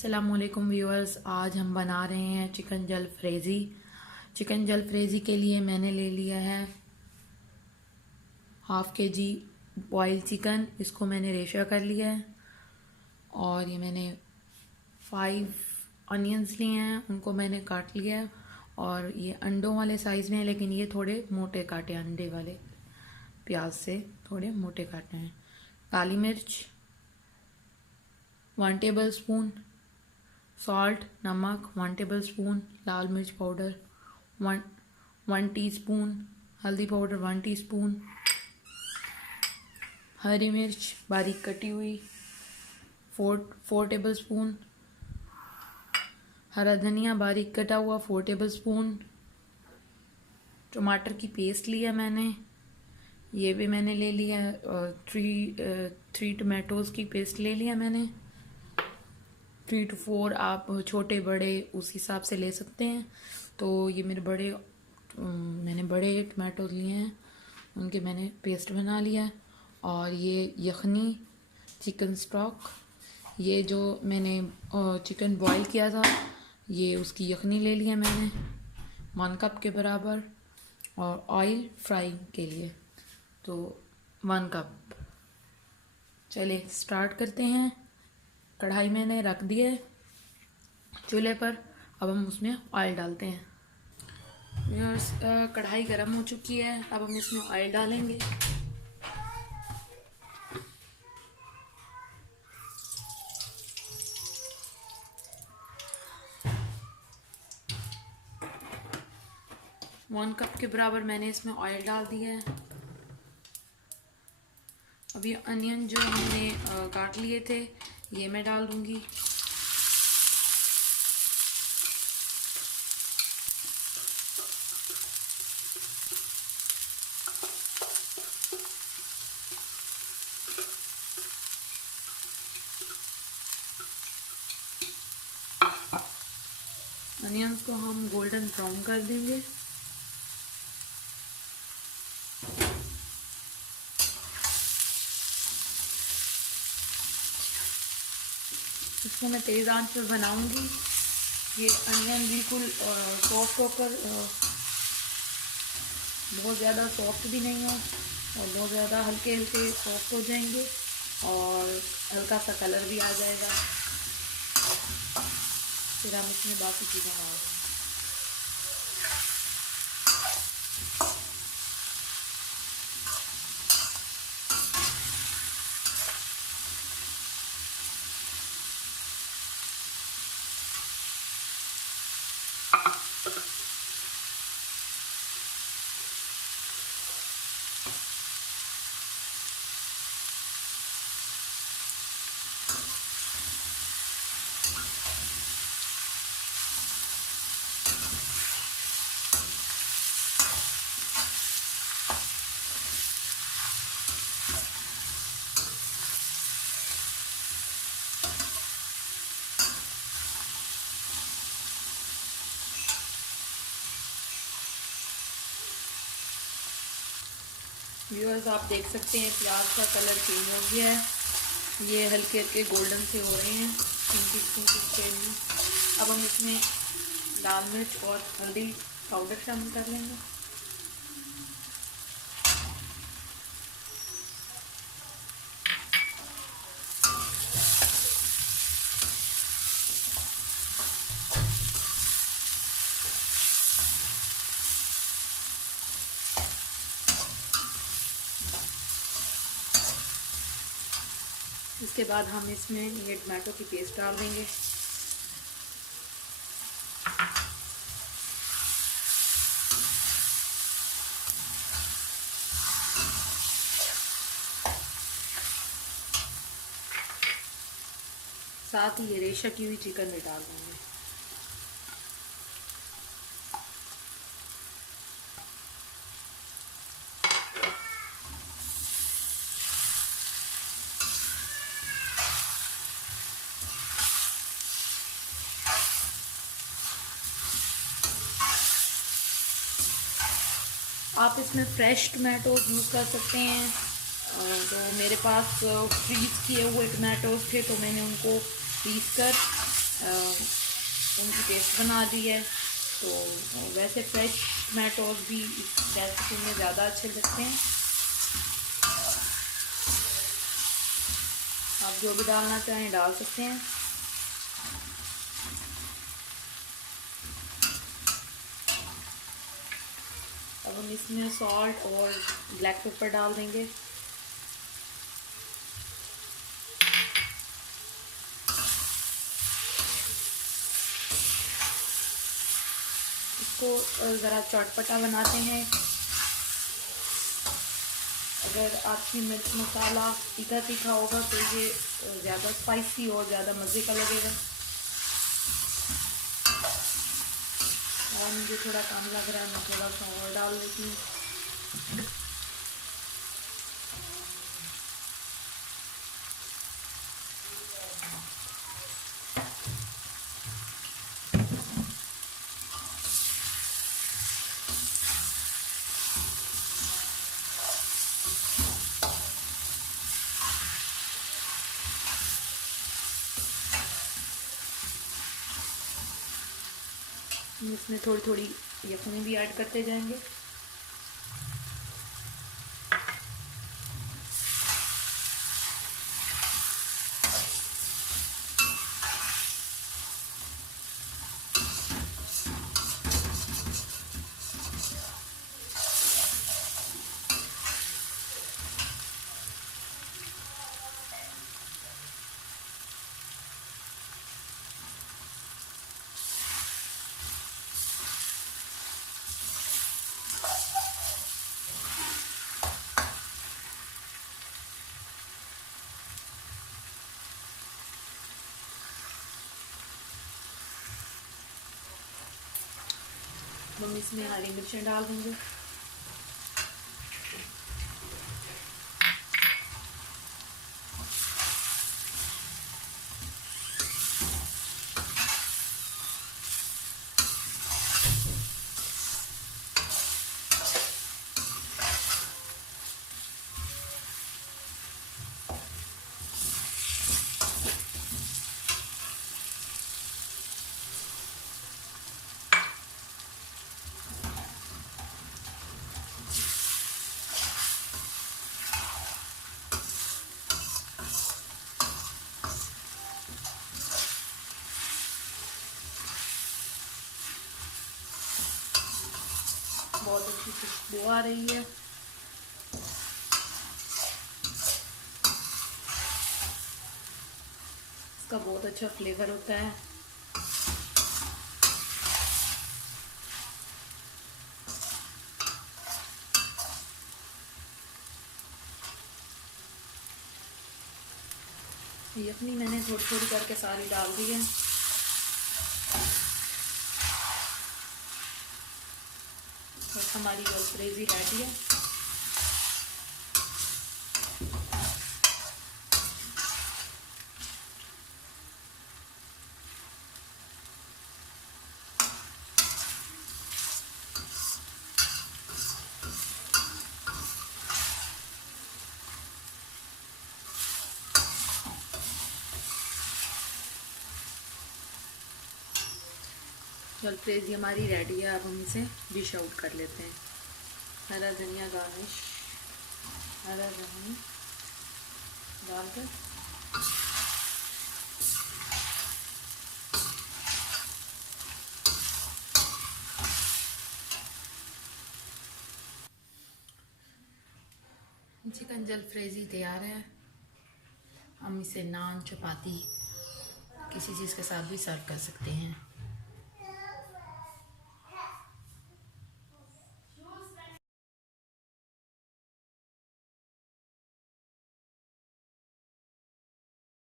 अस्सलामुअलैकुम व्यूअर्स, आज हम बना रहे हैं चिकन जलफ्रेज़ी। चिकन जलफ्रेज़ी के लिए मैंने ले लिया है हाफ़ के जी बॉयल चिकन। इसको मैंने रेशा कर लिया है और ये मैंने 5 अनियंस लिए हैं, उनको मैंने काट लिया है। और ये अंडों वाले साइज़ में है, लेकिन ये थोड़े मोटे काटे, अंडे वाले प्याज से थोड़े मोटे काटे हैं। काली मिर्च 1 टेबल स्पून, सॉल्ट नमक 1 टेबल स्पून, लाल मिर्च पाउडर 1 टीस्पून, हल्दी पाउडर 1 टीस्पून, हरी मिर्च बारीक कटी हुई 4 टेबल स्पून, हरा धनिया बारीक कटा हुआ 4 टेबल स्पून, टमाटर की पेस्ट लिया मैंने, ये भी मैंने ले लिया। 3 टमाटोज़ की पेस्ट ले लिया मैंने। 3 to 4 आप छोटे बड़े उस हिसाब से ले सकते हैं। तो ये मैंने बड़े टमाटो लिए हैं, उनके मैंने पेस्ट बना लिया है। और ये यखनी चिकन स्टॉक, ये जो मैंने चिकन बॉईल किया था, ये उसकी यखनी ले लिया मैंने 1 कप के बराबर। और ऑयल फ्राई के लिए तो 1 कप। चलिए स्टार्ट करते हैं। कढ़ाई मैंने रख दी है चूल्हे पर, अब हम उसमें ऑयल डालते हैं। कढ़ाई गर्म हो चुकी है, अब हम इसमें ऑयल डालेंगे। वन कप के बराबर मैंने इसमें ऑयल डाल दिया है। अभी अनियन जो हमने काट लिए थे ये मैं डाल दूंगी। अनियंस को हम गोल्डन ब्राउन कर देंगे। इसको मैं तेज़ आंच पर बनाऊंगी। ये अनियन बिल्कुल सॉफ्ट होकर, बहुत ज़्यादा सॉफ्ट भी नहीं हो और बहुत ज़्यादा हल्के हल्के सॉफ्ट हो जाएंगे और हल्का सा कलर भी आ जाएगा। फिर हम इसमें बाकी चीज़ें डाल देंगे। व्यूअर्स, आप देख सकते हैं प्याज का कलर चेंज हो गया है। ये हल्के हल्के गोल्डन से हो रहे हैं, पिंकिश शेड में। अब हम इसमें लाल मिर्च और हल्दी पाउडर शामिल कर लेंगे। इसके बाद हम इसमें ये टमाटो की पेस्ट डाल देंगे। साथ ही ये रेशा की हुई चिकन भी डाल देंगे। आप इसमें फ्रेश टमाटोज़ यूज़ कर सकते हैं। तो मेरे पास फ्रीज़ किए हुए टमाटोज़ थे, तो मैंने उनको पीस कर उनकी पेस्ट बना ली है। तो वैसे फ्रेश टमाटोज भी इस रेसिपी में ज़्यादा अच्छे लगते हैं। आप जो भी डालना चाहें डाल सकते हैं। अब हम इसमें सॉल्ट और ब्लैक पेपर डाल देंगे। इसको ज़रा चटपटा बनाते हैं। अगर आपकी मिर्च मसाला तीखा तीखा होगा तो ये ज़्यादा स्पाइसी और ज़्यादा मज़े का लगेगा। और मुझे थोड़ा कम लग रहा है, मैं थोड़ा सा और डाल देती हूँ। इसमें थोड़ी थोड़ी यखनी भी ऐड करते जाएंगे। हम इसमें हरी मिर्चें डाल देंगे। बहुत अच्छी खुशबू आ रही है। इसका बहुत अच्छा फ्लेवर होता है। यखनी मैंने थोड़ी थोड़ी करके सारी डाल दी है। बस हमारी जलफ्रेज़ी रेडी है। जलफ्रेज़ी हमारी रेडी है। अब हम इसे डिश आउट कर लेते हैं। हरा धनिया गार्निश, हरा धनिया डालकर चिकन जलफ्रेज़ी तैयार है। हम इसे नान, चपाती, किसी चीज़ के साथ भी सर्व कर सकते हैं।